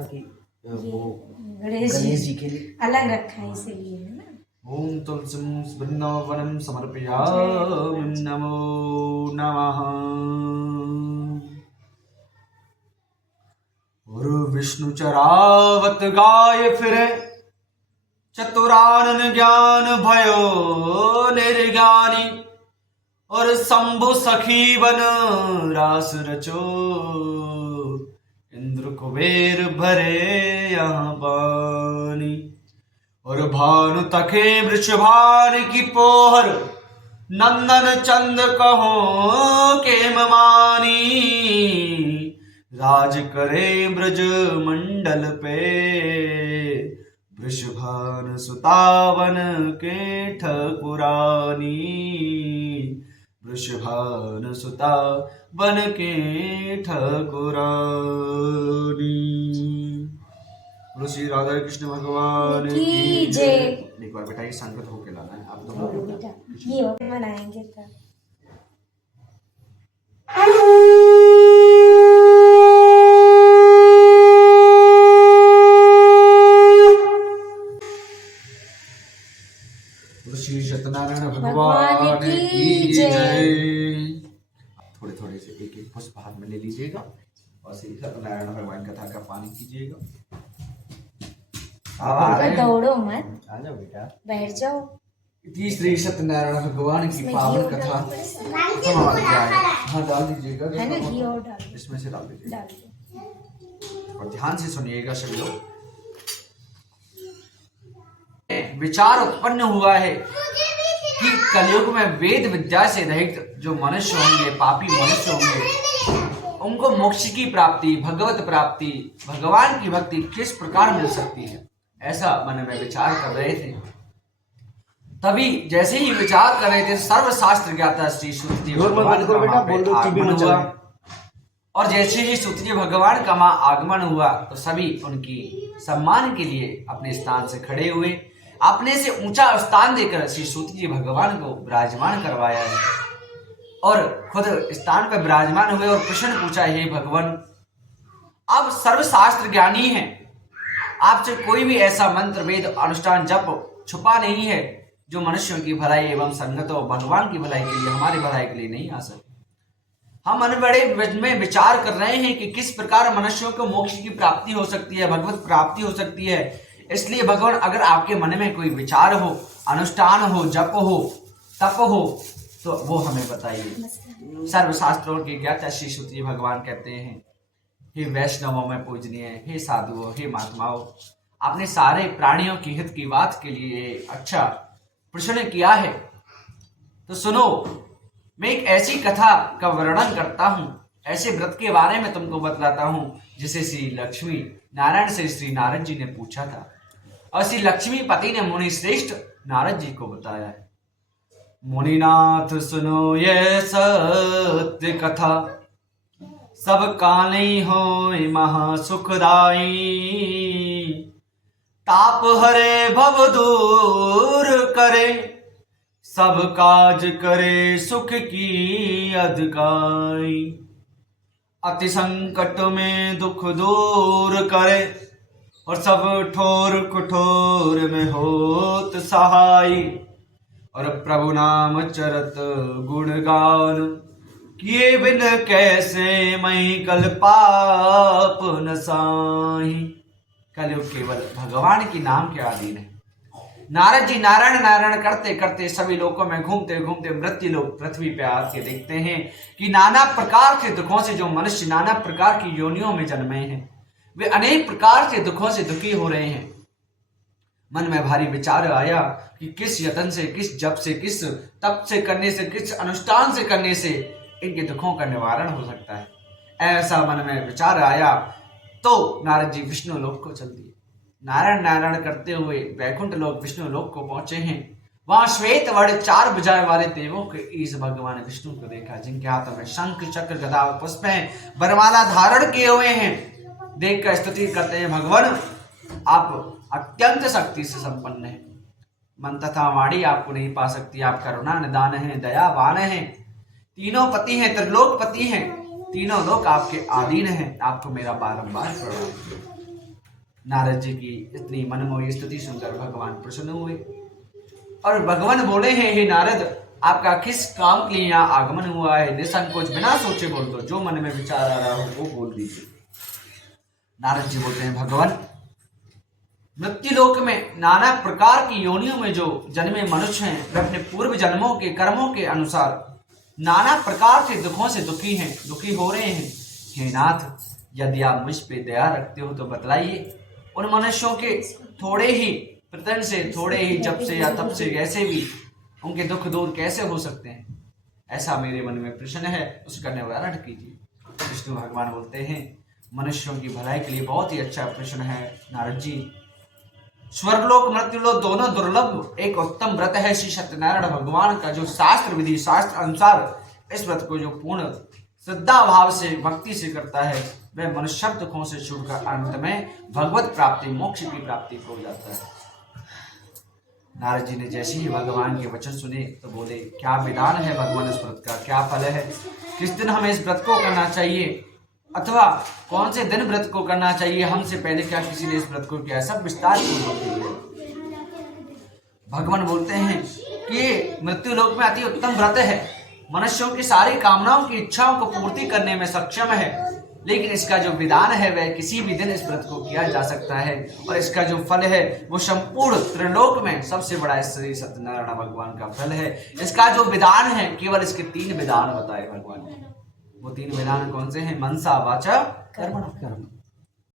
कि वो गणेश जी के लिए अलग रखा है इसीलिए, है ना। ओम तुलसीं वृंदावनम समर्पयामि नमो नमः। और विष्णु चरावत गाय फिरे, चतुरानन ज्ञान भयो निर्ज्ञानी। और शंभु सखी बन रास रचो, इंद्र कुबेर भरे यहाँ पानी। और भानु तखे वृषभान की पोहर, नंदन चंद कहो के मानी। राज करे ब्रज मंडल पे, वृषभान सुतावन के ठकुरानी। वृषभान सुता बन के ठकुरानी। श्री राधा कृष्ण भगवान की जय। एक बार बेटा ये संगत होके लाना है आप दोनों बेटा ये मनाएंगे तब। श्री सत्यनारायण भगवान की जय। थोड़े थोड़े से एक एक पुष्प हाथ में ले लीजिएगा और श्री सत्यनारायण भगवान कथा का पानी कीजिएगा। दौड़ो मत, आ जाओ बेटा, बैठ जाओ। इतनी श्री सत्यनारायण भगवान की पावन कथा समाप्त जाए। हाँ डाल दीजिएगा, है ना, घी और डाल दो। इसमें से डाल दीजिएगा डाल दो। और ध्यान से सुनिएगा सभी लोग। विचार उत्पन्न हुआ है कि कलयुग में वेद विद्या से रहित जो मनुष्य होंगे, पापी मनुष्य होंगे, उनको मोक्ष की प्राप्ति, भगवत प्राप्ति, भगवान की भक्ति किस प्रकार मिल सकती है, ऐसा मन में विचार कर रहे थे। तभी जैसे ही विचार कर रहे थे, सर्वशास्त्र ज्ञाता श्री सूत जी भगवान का वहां पे आगमन हुआ। और जैसे ही सूत जी भगवान का वहां आगमन हुआ तो सभी उनकी सम्मान के लिए अपने स्थान से खड़े हुए। अपने से ऊंचा स्थान देकर श्री सूत जी भगवान को विराजमान करवाया है और खुद स्थान पर विराजमान हुए और प्रश्न पूछा, हे भगवान आप सर्वशास्त्र ज्ञानी हैं, आपसे कोई भी ऐसा मंत्र वेद अनुष्ठान जप छुपा नहीं है जो मनुष्यों की भलाई एवं संगत और भगवान की भलाई के लिए, हमारी भलाई के लिए नहीं आ सकते। हम अनबड़े में विचार कर रहे हैं कि किस प्रकार मनुष्यों को मोक्ष की प्राप्ति हो सकती है, भगवत प्राप्ति हो सकती है। इसलिए भगवान अगर आपके मन में कोई विचार हो, अनुष्ठान हो, जप हो, तप हो तो वो हमें बताइए। सर्वशास्त्रों के ज्ञाता श्री सूत जी भगवान कहते हैं, हे वैष्णवों में पूजनीय, हे साधुओं, हे महात्माओं, आपने सारे प्राणियों की हित की बात के लिए अच्छा प्रश्न किया है तो सुनो, मैं एक ऐसी कथा का वर्णन करता हूं, ऐसे व्रत के बारे में तुमको बतलाता हूं जिसे श्री लक्ष्मी नारायण से श्री नारद जी ने पूछा था और श्री लक्ष्मी पति ने मुनि श्रेष्ठ नारद जी को बताया है। मुनिनाथ सुनो ये सत्य कथा, सब काले हो महा सुखदाई। ताप हरे भव दूर करे, सब काज करे सुख की अधिकाई। अति संकट में दुख दूर करे, और सब ठोर कुठोर में होत सहाय। और प्रभु नाम चरत गुणगान, किए बिन कैसे मैं कल पाप नसाई। कलयुग केवल भगवान की नाम के अधीन है। नारद जी नारायण नारायण करते करते सभी लोकों में घूमते घूमते मृत्यु लोग पृथ्वी पे आके देखते हैं कि नाना प्रकार के दुखों से जो मनुष्य नाना प्रकार की योनियों में जन्मे हैं, वे अनेक प्रकार के दुखों से दुखी हो रहे हैं। मन में भारी विचार आया कि किस यतन से, किस जप से, किस तप से करने से, किस अनुष्ठान से करने से इनके दुखों का निवारण हो सकता है। ऐसा मन में विचार आया तो नारद जी विष्णु लोक को चल दिए। नारायण नारायण करते हुए वैकुंठ लोक विष्णु लोक को पहुंचे हैं। वहां श्वेत वर्ण 4 भुजाएं वाले देवों के इस भगवान विष्णु को देखा, जिनके हाथों में शंख चक्र गदा पुष्प हैं, वरमाला धारण किए हुए हैं। देखकर स्तुति करते हैं, भगवान आप अत्यंत शक्ति से संपन्न है, मन तथा वाणी आपको नहीं पा सकती। आप करुणा निदान है, दयावान है, तीनों पति हैं, त्रिलोक पति हैं, तीनों लोक आपके अधीन हैं। आपको मेरा बारंबार प्रणाम। नारद जी की इतनी मनमोही स्तुति सुनकर भगवान प्रसन्न हुए और भगवान बोले हैं, हे नारद, आपका किस काम के लिए यहाँ आगमन हुआ है? निसंकोच बिना सोचे बोल दो, जो मन में विचार आ रहा हो वो बोल दीजिए। नारद जी बोलते हैं, भगवान, मृत्यु लोक में नाना प्रकार की योनियों में जो जन्मे मनुष्य हैं, वे अपने पूर्व जन्मों के कर्मों के अनुसार नाना प्रकार के दुखों से दुखी हो रहे हैं। हे नाथ, यदि आप मुझ पे दया रखते हो तो बतलाइए, उन मनुष्यों के थोड़े ही प्रतन से, थोड़े ही जप से या तप से कैसे भी उनके दुख दूर कैसे हो सकते हैं? ऐसा मेरे मन में प्रश्न है, उसका निवारण कीजिए। विष्णु भगवान बोलते हैं, मनुष्यों की भलाई के लिए बहुत ही अच्छा प्रश्न है नारद जी। स्वर्गलोक मृत्युलोक दोनों दुर्लभ एक उत्तम व्रत है श्री सत्यनारायण भगवान का, जो शास्त्र विधि शास्त्र अनुसार इस व्रत को जो पूर्ण श्रद्धा भाव से भक्ति से करता है, वह मनुष्य दुखों से छूटकर अंत में भगवत प्राप्ति मोक्ष की प्राप्ति हो जाता है। नारद जी ने जैसे ही भगवान के वचन सुने तो बोले, क्या विधान है भगवान इस व्रत का? क्या फल है? किस दिन हमें इस व्रत को करना चाहिए अथवा कौन से दिन व्रत को करना चाहिए? हमसे पहले क्या किसी ने इस व्रत को किया? सब विस्तार भगवान बोलते हैं कि मृत्यु लोक में अति उत्तम व्रत है, मनुष्यों की सारी कामनाओं की इच्छाओं को पूर्ति करने में सक्षम है, लेकिन इसका जो विधान है वह किसी भी दिन इस व्रत को किया जा सकता है और इसका जो फल है वो संपूर्ण त्रिलोक में सबसे बड़ा श्री सत्यनारायण भगवान का फल है। इसका जो विधान है, केवल इसके 3 विधान बताए भगवान ने। वो 3 विधान कौन से हैं? मनसा वाचा कर्मणा।